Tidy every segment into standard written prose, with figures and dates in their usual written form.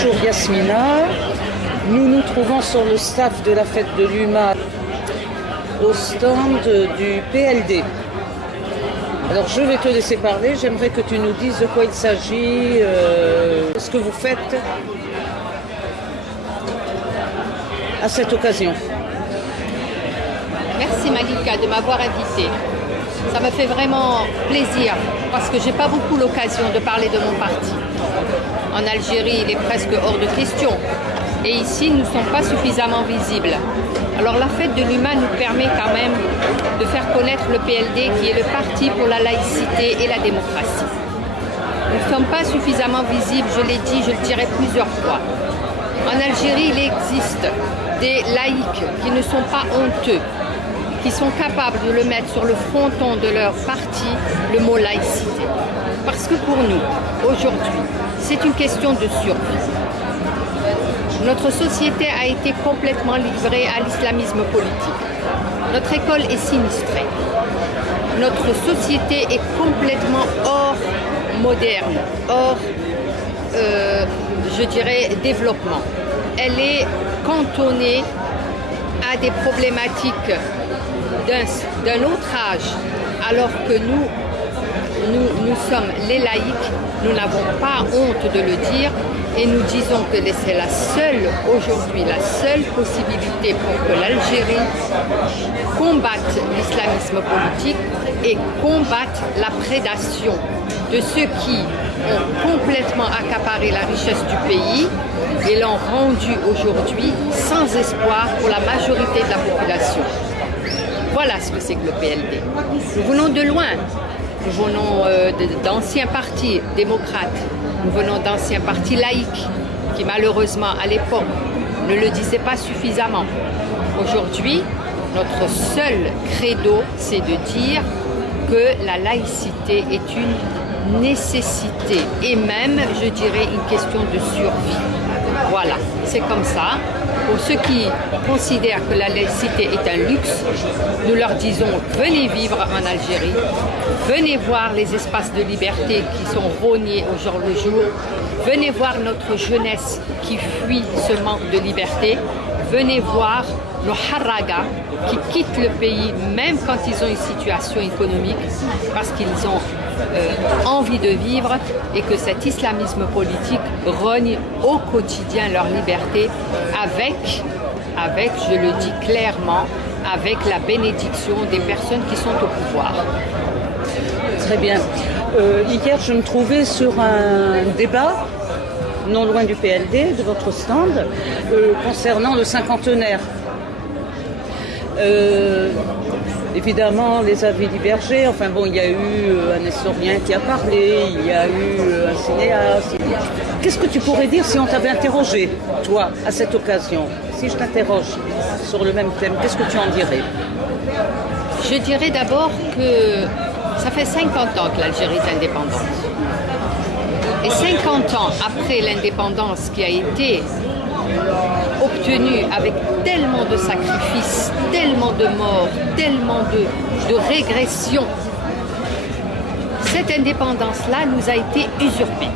Bonjour Yasmina, nous nous trouvons sur le staff de la fête de l'UMA au stand du PLD. Alors je vais te laisser parler, j'aimerais que tu nous dises de quoi il s'agit, ce que vous faites à cette occasion. Merci Malika de m'avoir invitée. Ça me fait vraiment plaisir parce que j'ai pas beaucoup l'occasion de parler de mon parti. En Algérie, il est presque hors de question. Et ici, nous ne sommes pas suffisamment visibles. Alors la fête de l'UMA nous permet quand même de faire connaître le PLD qui est le parti pour la laïcité et la démocratie. Nous ne sommes pas suffisamment visibles, je l'ai dit, je le dirai plusieurs fois. En Algérie, il existe des laïcs qui ne sont pas honteux, qui sont capables de le mettre sur le fronton de leur parti, le mot laïcité. Parce que pour nous, aujourd'hui, c'est une question de survie. Notre société a été complètement livrée à l'islamisme politique. Notre école est sinistrée. Notre société est complètement hors moderne, hors, je dirais, développement. Elle est cantonnée à des problématiques d'un autre âge, alors que nous sommes les laïcs, nous n'avons pas honte de le dire et nous disons que c'est la seule, aujourd'hui, la seule possibilité pour que l'Algérie combatte l'islamisme politique et combatte la prédation de ceux qui ont complètement accaparé la richesse du pays et l'ont rendue aujourd'hui sans espoir pour la majorité de la population. Voilà ce que c'est que le PLD. Nous venons de loin. Nous venons d'anciens partis démocrates. Nous venons d'anciens partis laïques qui, malheureusement, à l'époque, ne le disaient pas suffisamment. Aujourd'hui, notre seul credo, c'est de dire que la laïcité est une nécessité et même, je dirais, une question de survie. Voilà, c'est comme ça. Pour ceux qui considèrent que la laïcité est un luxe, nous leur disons venez vivre en Algérie, venez voir les espaces de liberté qui sont rognés au jour le jour, venez voir notre jeunesse qui fuit ce manque de liberté, venez voir nos haragas qui quittent le pays même quand ils ont une situation économique parce qu'ils ont envie de vivre et que cet islamisme politique rogne au quotidien leur liberté avec, je le dis clairement, avec la bénédiction des personnes qui sont au pouvoir. Très bien. Hier, je me trouvais sur un débat non loin du PLD, de votre stand, concernant le cinquantenaire. Évidemment, les avis divergeaient. Enfin bon, il y a eu un historien qui a parlé, il y a eu un cinéaste. Qu'est-ce que tu pourrais dire si on t'avait interrogé, toi, à cette occasion? Si je t'interroge sur le même thème, qu'est-ce que tu en dirais? Je dirais d'abord que ça fait 50 ans que l'Algérie est indépendante. Et 50 ans après l'indépendance qui a été obtenue avec tellement de sacrifices, tellement de morts, tellement de régression, cette indépendance-là nous a été usurpée.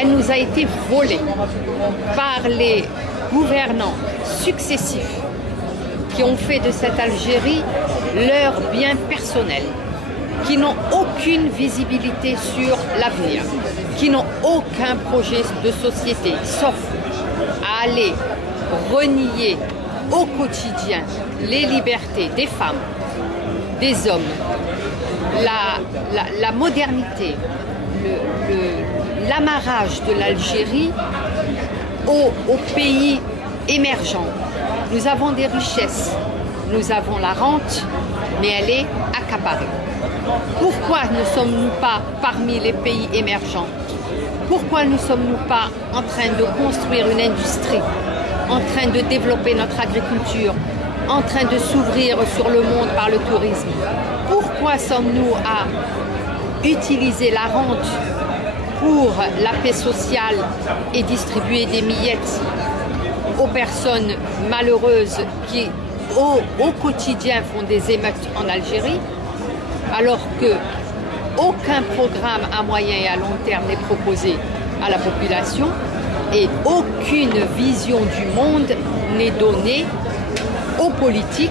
Elle nous a été volée par les gouvernants successifs qui ont fait de cette Algérie leur bien personnel, qui n'ont aucune visibilité sur l'avenir, qui n'ont aucun projet de société, sauf à aller renier au quotidien les libertés des femmes, des hommes, la modernité, l'amarrage de l'Algérie aux pays émergents. Nous avons des richesses, nous avons la rente, mais elle est accaparée. Pourquoi ne sommes-nous pas parmi les pays émergents? Pourquoi ne sommes-nous pas en train de construire une industrie, en train de développer notre agriculture, en train de s'ouvrir sur le monde par le tourisme? Pourquoi sommes-nous à utiliser la rente pour la paix sociale et distribuer des miettes aux personnes malheureuses qui, au quotidien, font des émeutes en Algérie, alors que aucun programme à moyen et à long terme n'est proposé à la population? Et aucune vision du monde n'est donnée aux politiques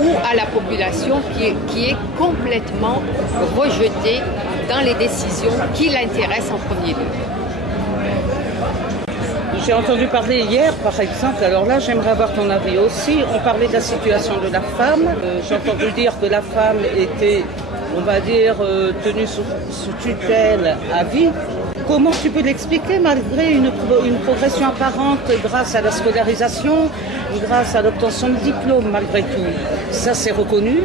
ou à la population qui est complètement rejetée dans les décisions qui l'intéressent en premier lieu. J'ai entendu parler hier, par exemple, alors là j'aimerais avoir ton avis aussi, on parlait de la situation de la femme. J'ai entendu dire que la femme était, on va dire, tenue sous tutelle à vie. Comment tu peux l'expliquer malgré une progression apparente grâce à la scolarisation, grâce à l'obtention de diplôme malgré tout? Ça c'est reconnu,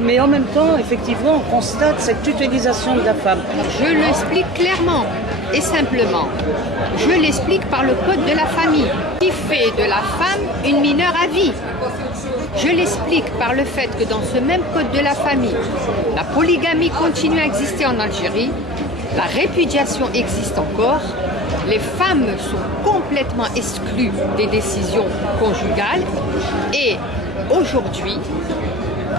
mais en même temps, effectivement, on constate cette tutélisation de la femme. Je l'explique clairement et simplement. Je l'explique par le code de la famille, qui fait de la femme une mineure à vie. Je l'explique par le fait que dans ce même code de la famille, la polygamie continue à exister en Algérie, la répudiation existe encore, les femmes sont complètement exclues des décisions conjugales et aujourd'hui,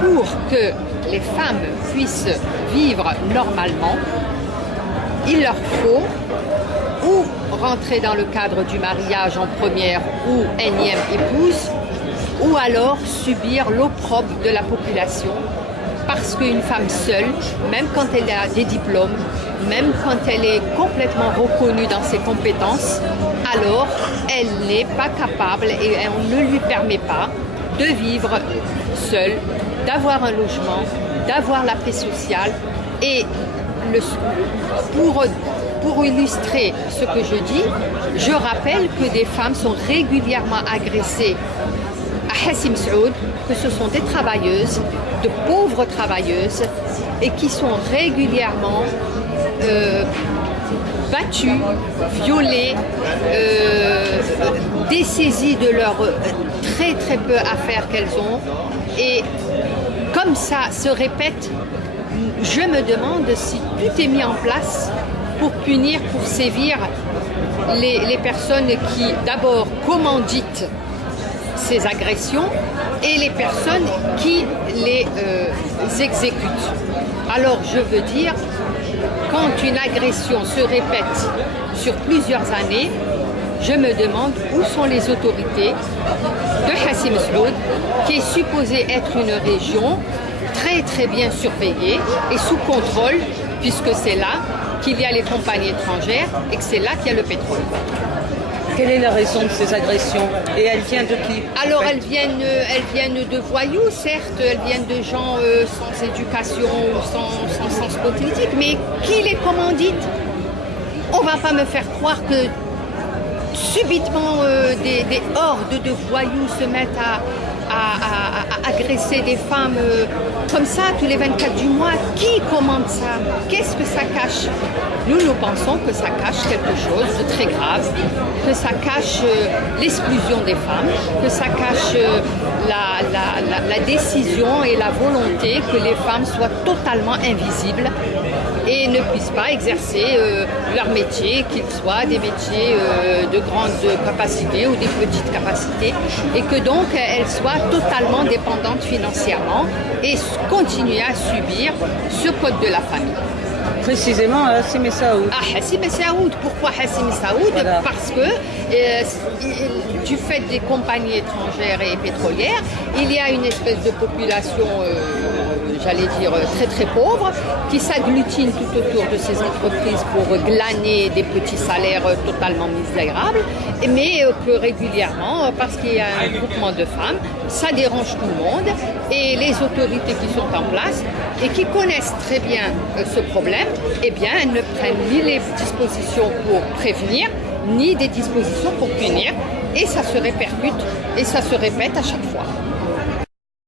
pour que les femmes puissent vivre normalement, il leur faut ou rentrer dans le cadre du mariage en première ou énième épouse, ou alors subir l'opprobre de la population, parce qu'une femme seule, même quand elle a des diplômes, même quand elle est complètement reconnue dans ses compétences, alors elle n'est pas capable et on ne lui permet pas de vivre seule, d'avoir un logement, d'avoir la paix sociale. Et pour illustrer ce que je dis, je rappelle que des femmes sont régulièrement agressées à Hassim Saoud, que ce sont des travailleuses, de pauvres travailleuses, et qui sont régulièrement battues, violées, dessaisies de leurs très très peu affaires qu'elles ont. Et comme ça se répète, je me demande si tout est mis en place pour punir, pour sévir les personnes qui d'abord commanditent ces agressions et les personnes qui les exécutent. Alors je veux dire, quand une agression se répète sur plusieurs années, je me demande où sont les autorités de Hassim Saoud, qui est supposée être une région très très bien surveillée et sous contrôle, puisque c'est là qu'il y a les compagnies étrangères et que c'est là qu'il y a le pétrole. Quelle est la raison de ces agressions? Et elles viennent de qui? Alors elles viennent de voyous, certes, elles viennent de gens sans éducation ou sans sens politique, mais qui les commandite? On ne va pas me faire croire que subitement des hordes de voyous se mettent à agresser des femmes comme ça tous les 24 du mois. Qui commande ça? Qu'est-ce que ça cache? Nous pensons que ça cache quelque chose de très grave, que ça cache l'exclusion des femmes, que ça cache la décision et la volonté que les femmes soient totalement invisibles et ne puissent pas exercer leur métier, qu'ils soient des métiers de grande capacité ou des petites capacités, et que donc elles soient totalement dépendantes financièrement et continuer à subir ce code de la famille. Précisément à Hassim Saoud. À Hassim Saoud. Pourquoi Hassim Saoud? Voilà. Parce que du fait des compagnies étrangères et pétrolières, il y a une espèce de population, j'allais dire, très très pauvre, qui s'agglutine tout autour de ces entreprises pour glaner des petits salaires totalement misérables, mais que régulièrement, parce qu'il y a un groupement de femmes, ça dérange tout le monde, et les autorités qui sont en place et qui connaissent très bien ce problème, eh bien, elles ne prennent ni les dispositions pour prévenir, ni des dispositions pour punir, et ça se répercute et ça se répète à chaque fois.